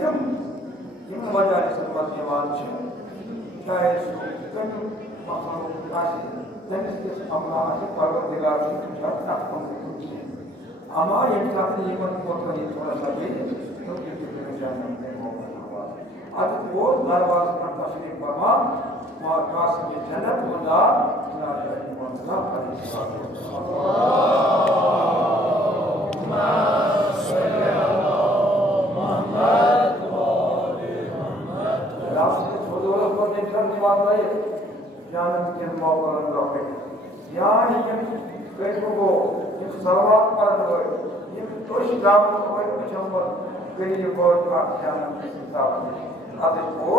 यम मजालिस मज़यवान चाहे कन मखलूक आसे तमिस अल्लाह से परवरदिगार से तुझा ताकत तुझे अमा यंसाती यमन को तो ये थोड़ा सा दे तो ये जाने में मौका हुआ आज वो दरवाज पर तशरीफ फरमा मुआकास में जन्नत खुदा ना रही मौला अल्लाहुम्मा सल्ली अला मुहम्मद व आले मुहम्मद लास्ट छोड़ो को देखकर निवास है जानत के मौका रखे यहाँ ये को सलवात पर ये तोश गाव को चंबर कई बहुत आख्यान हिसाब अब वो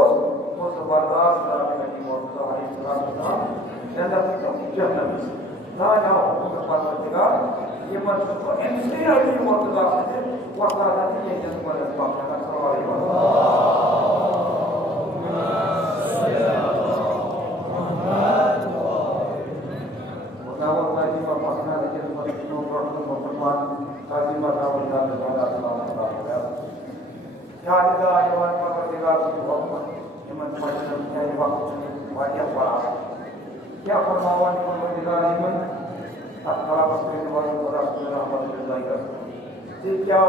जबरदस्त दावे की मौजूदा है सलाम जन्नत जन्नत ना ना वो परवरदिगार ये मतलब को इनसे अली मौजूदा है वरना ये जन्नत पर पाक का सवाल है क्या फरमावन परवरदिगार इमन अल्लाह बसरे वाले रसूल रहमत अल्लाह जी क्या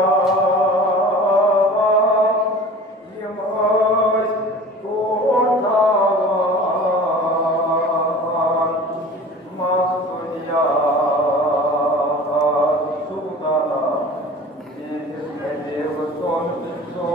ये मौज को उठावान मास दुनिया सुबहाना ये इसमें देव सोन सो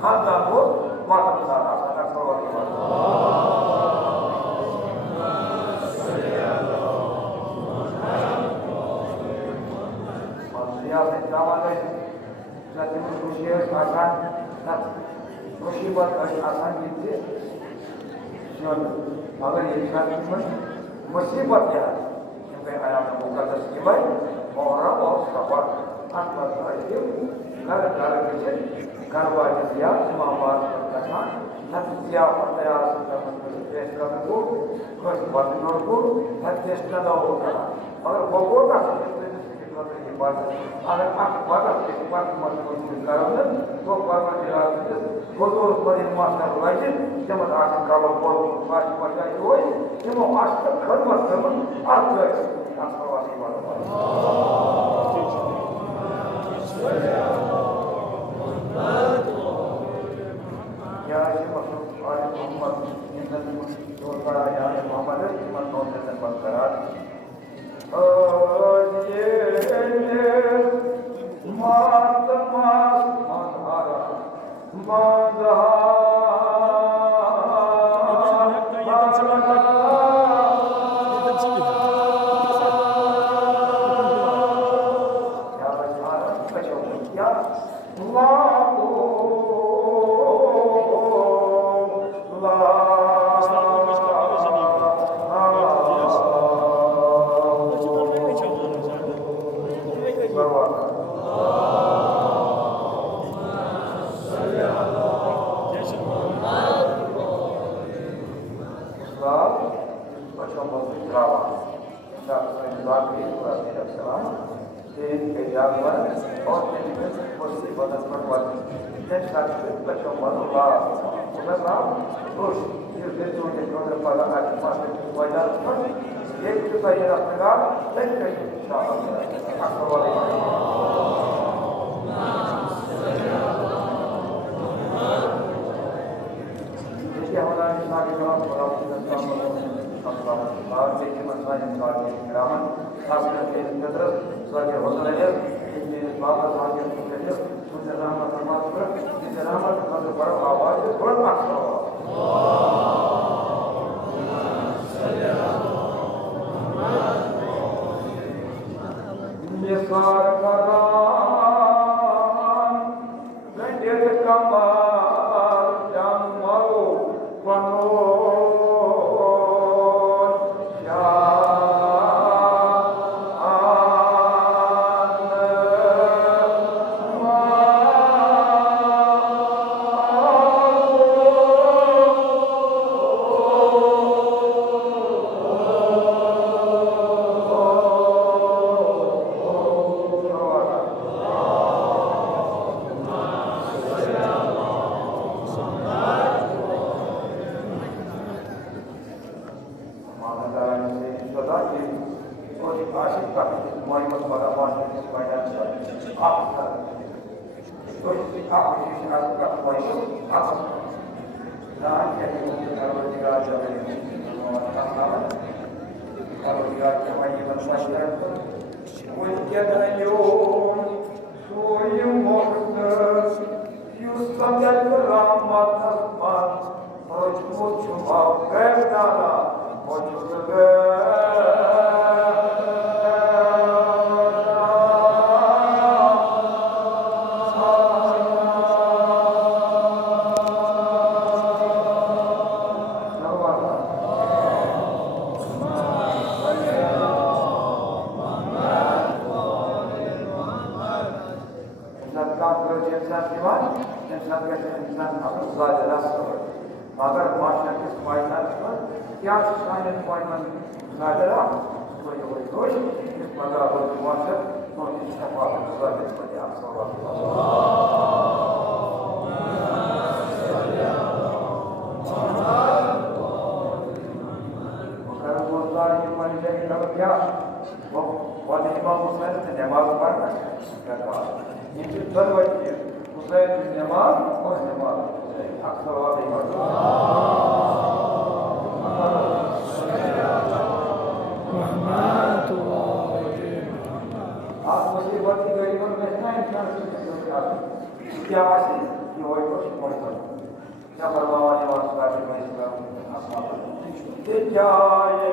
खानदान को वातदार आना सवाल मुसीबत आसान जीते मगर ये मुसीबत है क्योंकि आया मुकद्दस की भाई और सफर घर घर के कारवाई दिया इमामबाद करना नतिया पता पेश करने को कुछ बदलने को नतीज न होगा अगर वो होगा अगर आप बात के बात मत करो तो परवरदिगार से हुजूर पर मास्टर लाइए जब आज का वो बात पहुंचाई होई कि वो आज तक खदमत करन आज तक आसवासी वाला या ये मतलब आज मोहम्मद इंसान जो बड़ा यार मोहम्मद इमान नौ से बरकरार ये ये सारा Terus apa sih aku tak boleh apa? Nah, jadi kalau dia jadi orang kalau dia cuma masyarakat, mungkin ayun, soyum moknas, Yusuf jadi rahmat rahmat, rojmu cuma berdana, rojmu मगर माशा के फायदा क्या शायद फायदा नादरा कोई कोई इस मगर वो माशा तो इस सफा गुजारे बड़े आप मगर वो सारी मन जाए तब क्या वो वाले इमाम हुसैन ने नमाज पढ़ना क्या ये जो दरवाजे हुसैन नमाज और नमाज अक्सर वाले आप मुसीबत की गरीबों में इतना इंसान क्या आशी कि वही कुछ पहुंचा क्या परवाने वास्ता के मैं इस्लाम के क्या ये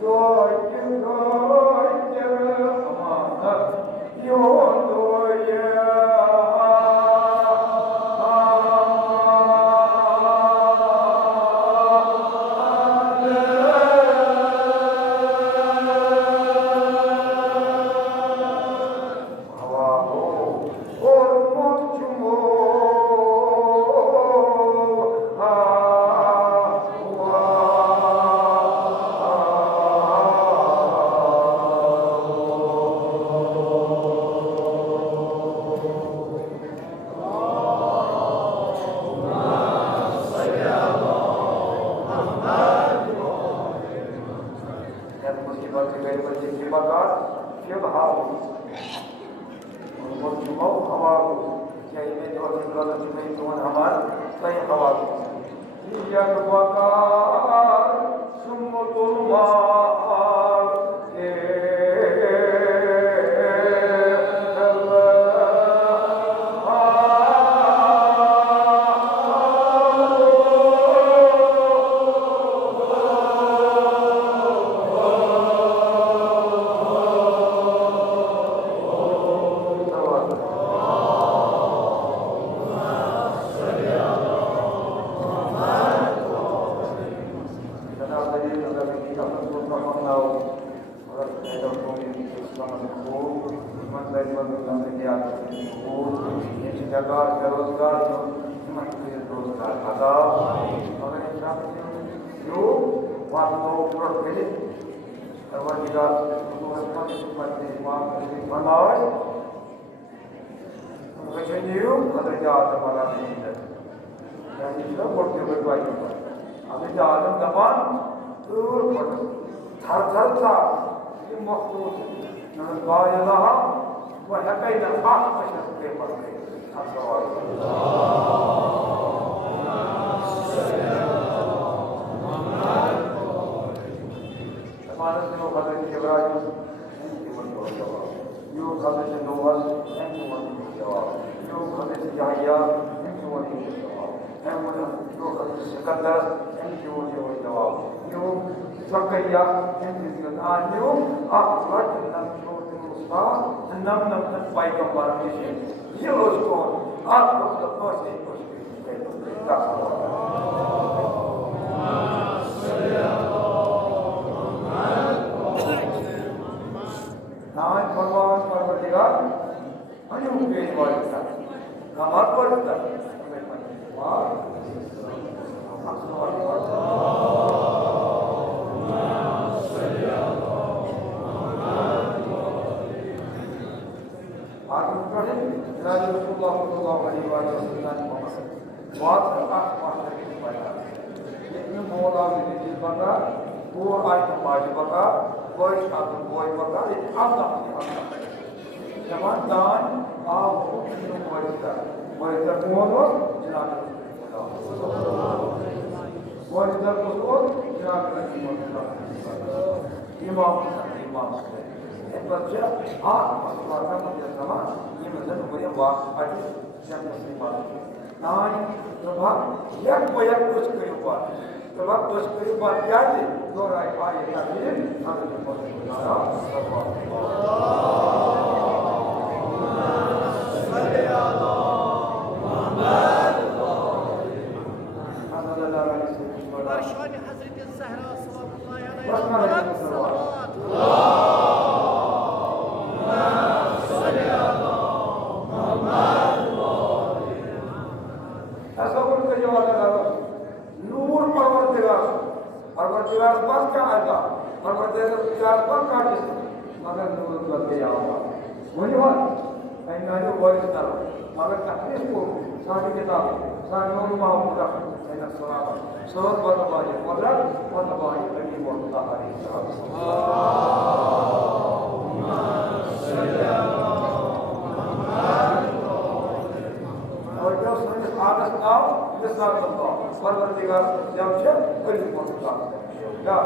तो अमानत यो तो ये और इधर मोहम्मद जनाब और इधर मुस्लिम जनाब इमाम बच्चा आठ मसला मुझे समा ये मतलब मुझे वाक आज जब मुस्लिम नाइन प्रभाव यक वयक कुछ करियो बात प्रभाव कुछ करियो बात क्या है दो राय आए ताकि हम मगर नूर बदले आऊंगा वही बात मैं नानी वॉइस कर मगर तकलीफ को सारी किताब सारी नूर माहौल मैंने सुना सोच बदबाई मदर बदबाई लगी बोलता हरी और जो सुने आदत आओ विस्तार करता परवरदिगार जब से कली बोलता या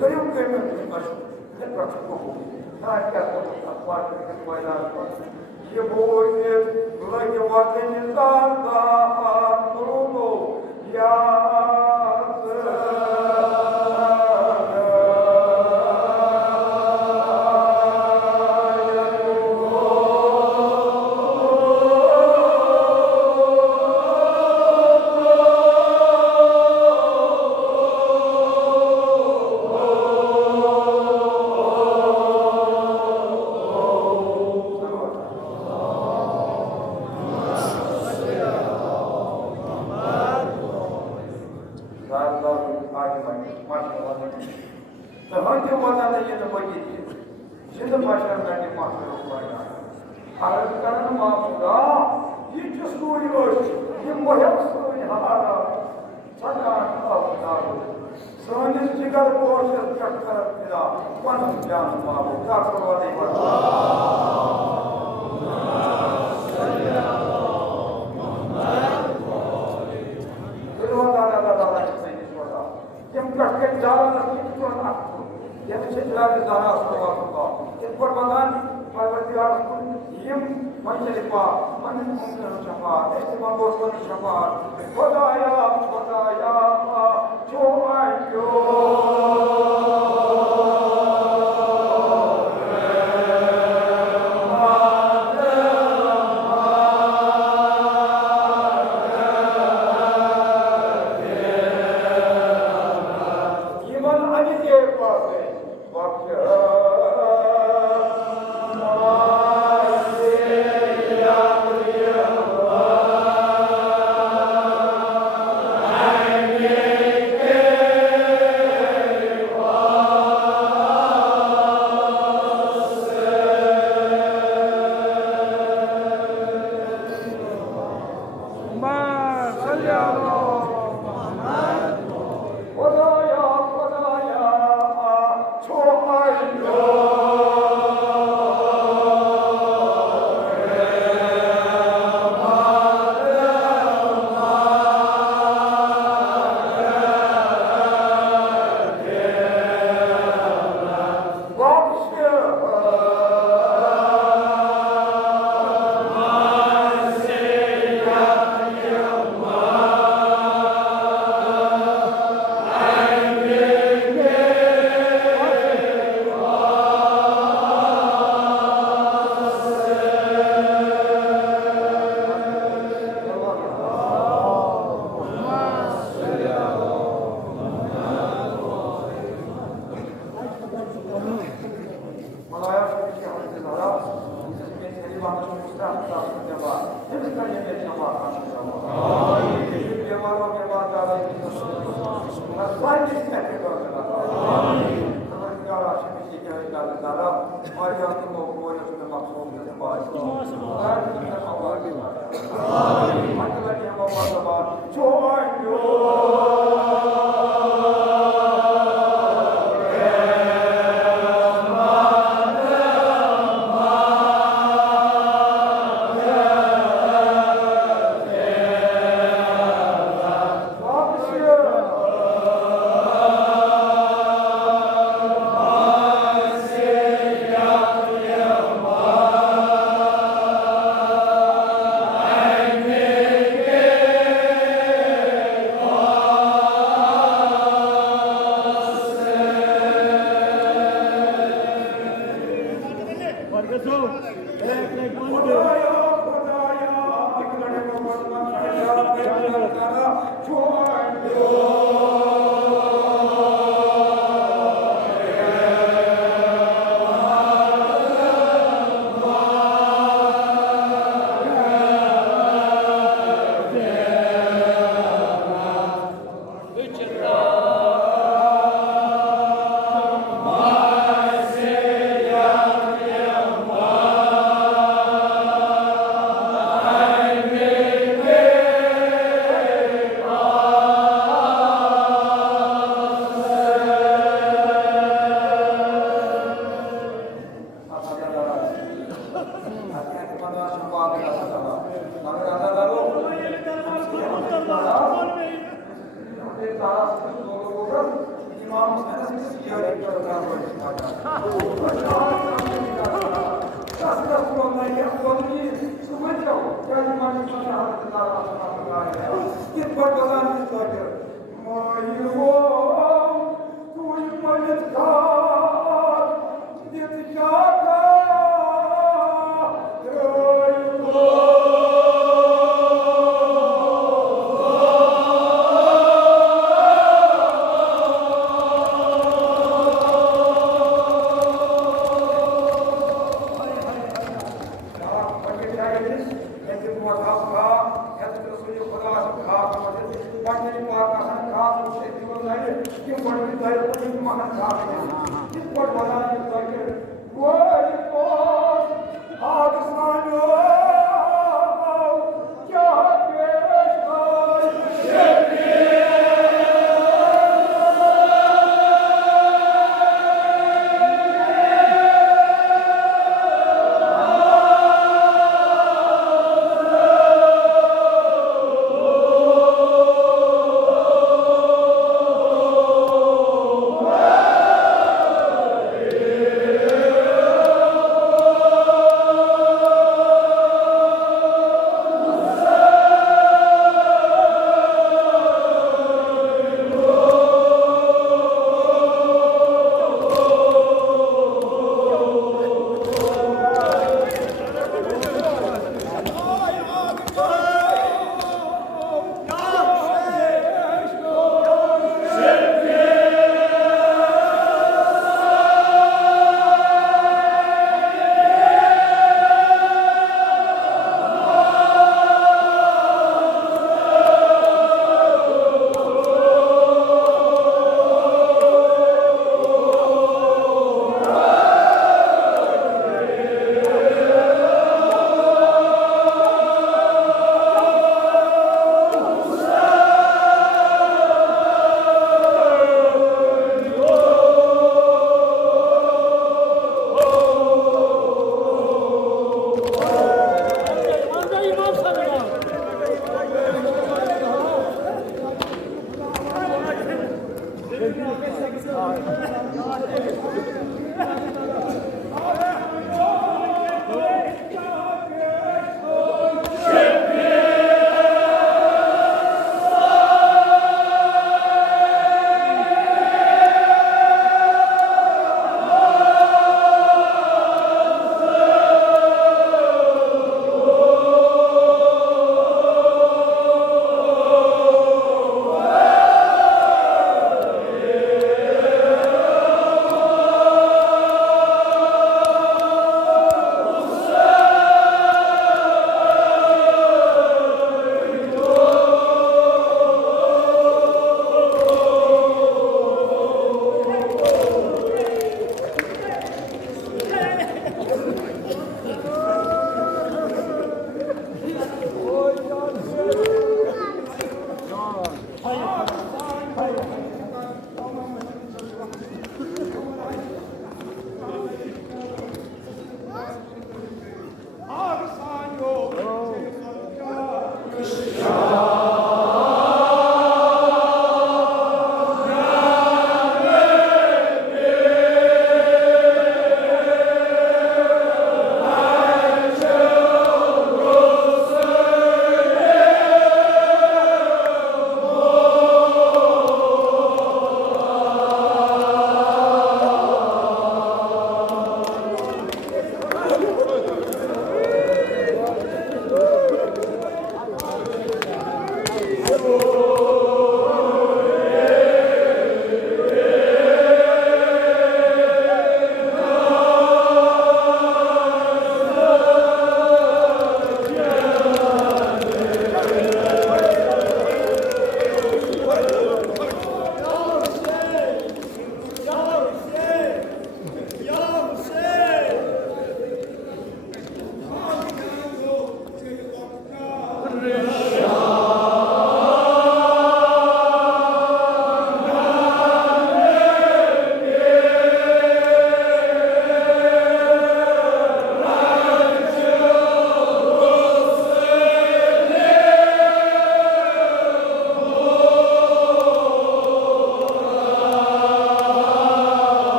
그리고 그러면 것이 내가지고 나한테 아빠한테 보이나 이게 뭐지 누가 이게 왔더니 산다 너도 Hangi vatandaşın vakiti, şimdi başlarındaki mahsulü koyar. Arasıkanın mahsulü, hiç suyu yok, kim bu hep suyu hala, sakın altından. Sonra çıkar bu orşası çaktar bir daha, bana canım mahsulü, çaktar vadayı var. Yang jalan itu anak, yang sejalan jalan sesuatu. Yang perbuatan perbuatan yang menjadipa, menjadi siapa, estimasi bosman siapa, bodaya, cuma yo.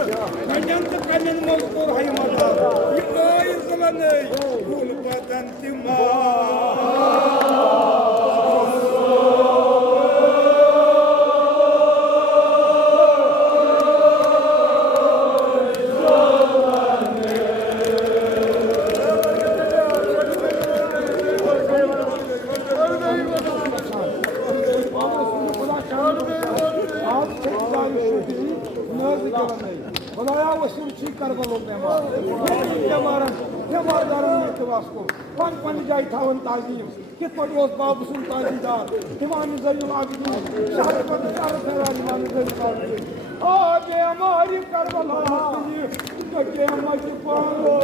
Kanyanta kanyan mazkur haymada. Yıkayı zılanı. Kulpadan tima. खुदाया वसूल ठीक कर बलो बेमार बेमारदारन इतवास को पन जाय थावन ताजीम कित पट ओस बाब सुन ताजीदार इमाम ज़ैनुल आबिदीन शहर पर चार फेरा इमाम ज़ैनुल आबिदीन आ बेमारी करबला तो के मच पालो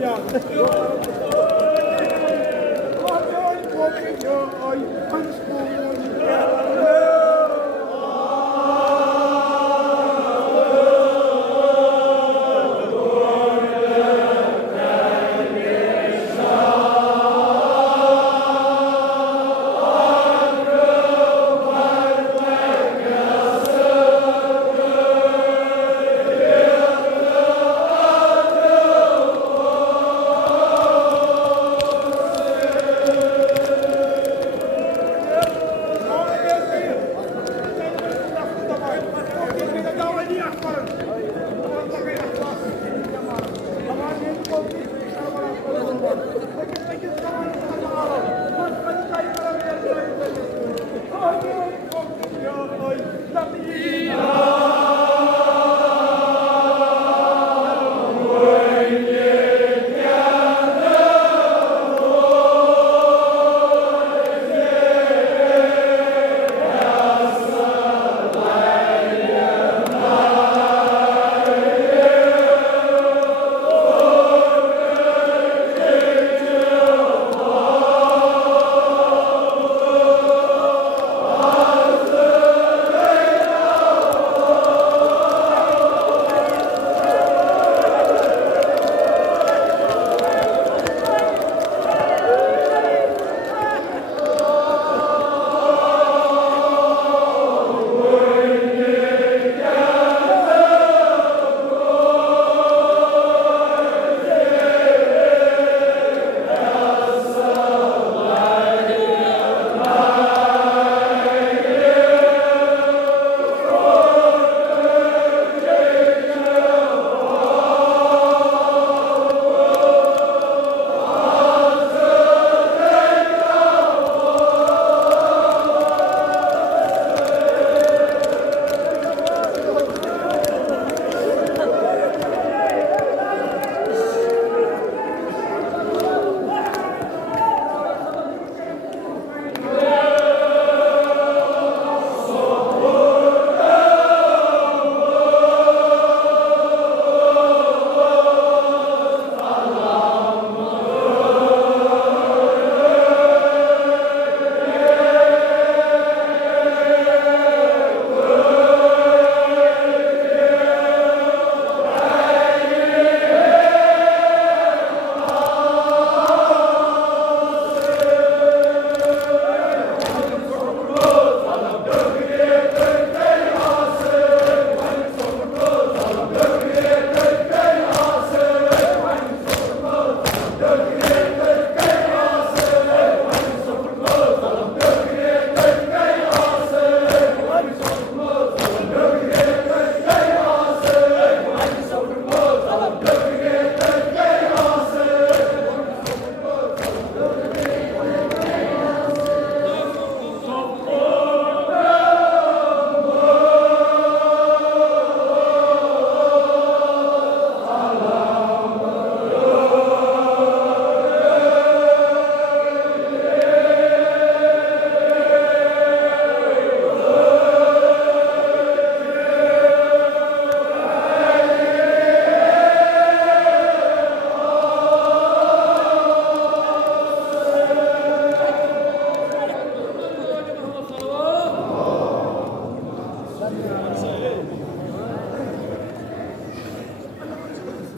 ya. Ay, ay, ay, ay, ay,